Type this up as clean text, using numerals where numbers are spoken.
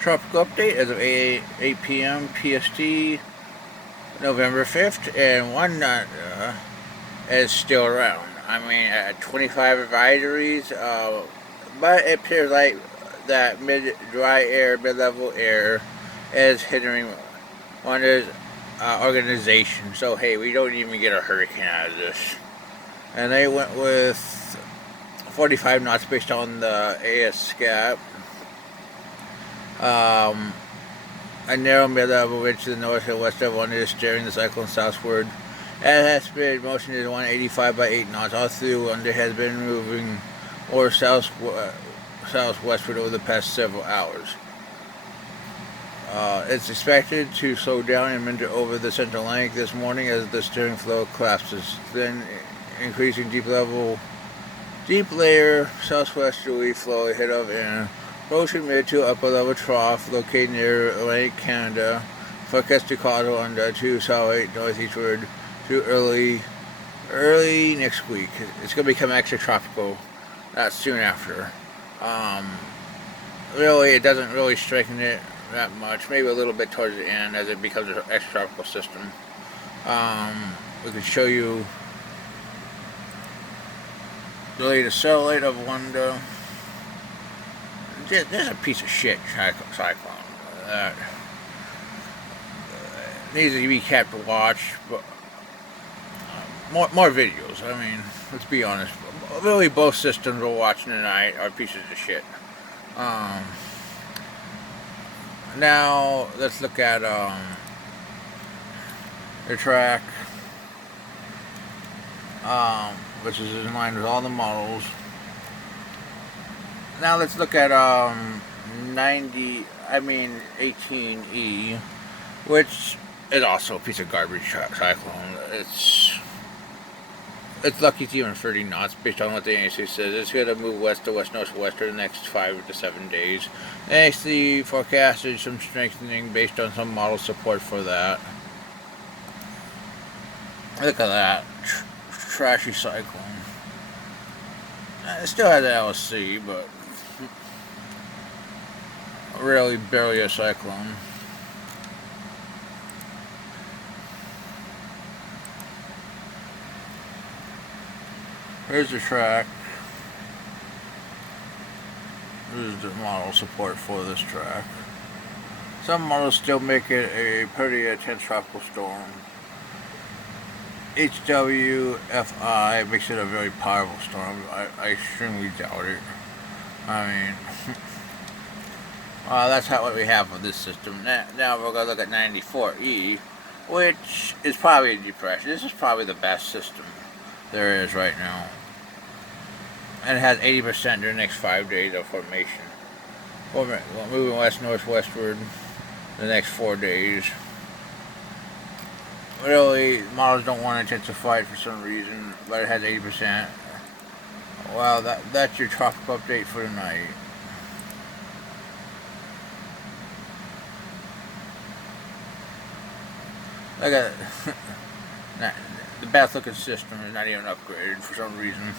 Tropical update as of 8 p.m. PST, November 5th, and one knot is still around. I mean, 25 advisories, but it appears like that dry air, mid-level air is hindering one of his organization. So, hey, we don't even get a hurricane out of this. And they went with 45 knots based on the ASCAP. A narrow mid-level ridge to the north and west of one is steering the cyclone southward. And has speed motion is 185 by 8 knots. All through under has been moving or southwestward over the past several hours. It's expected to slow down and meander over the central length this morning as the steering flow collapses, then increasing deep layer southwesterly flow ahead of an approaching mid to upper level trough located near Lake Canada. Forecast to cause under to south northeastward to early next week. It's going to become extratropical not soon after. Really, it doesn't really strengthen it that much. Maybe a little bit towards the end as it becomes an extratropical system. We can show you the latest satellite of Wanda. This is a piece of shit cyclone that needs to be kept to watch. But more videos. I mean, let's be honest. Really, both systems we're watching tonight are pieces of shit. Now let's look at the track, which is in line with all the models. Now let's look at 18E, which is also a piece of garbage cyclone. It's lucky it's even 30 knots based on what the NAC says. It's going to move west to west-northwest for the next 5 to 7 days. The NAC forecasted some strengthening based on some model support for that. Look at that. Trashy cyclone. It still has an LSC, but really barely a cyclone. Here's the track. This is the model support for this track. Some models still make it a pretty intense tropical storm. HWFI makes it a very powerful storm. I extremely doubt it. I mean, that's what we have for this system. Now we're going to look at 94E, which is probably a depression. This is probably the best system there is right now. And it has 80% during the next 5 days of formation. We're moving west-northwestward the next 4 days. Really, models don't want to intensify it for some reason, but it has 80%. Well, that's your tropical update for tonight. Look at it. The best looking system is not even upgraded for some reason.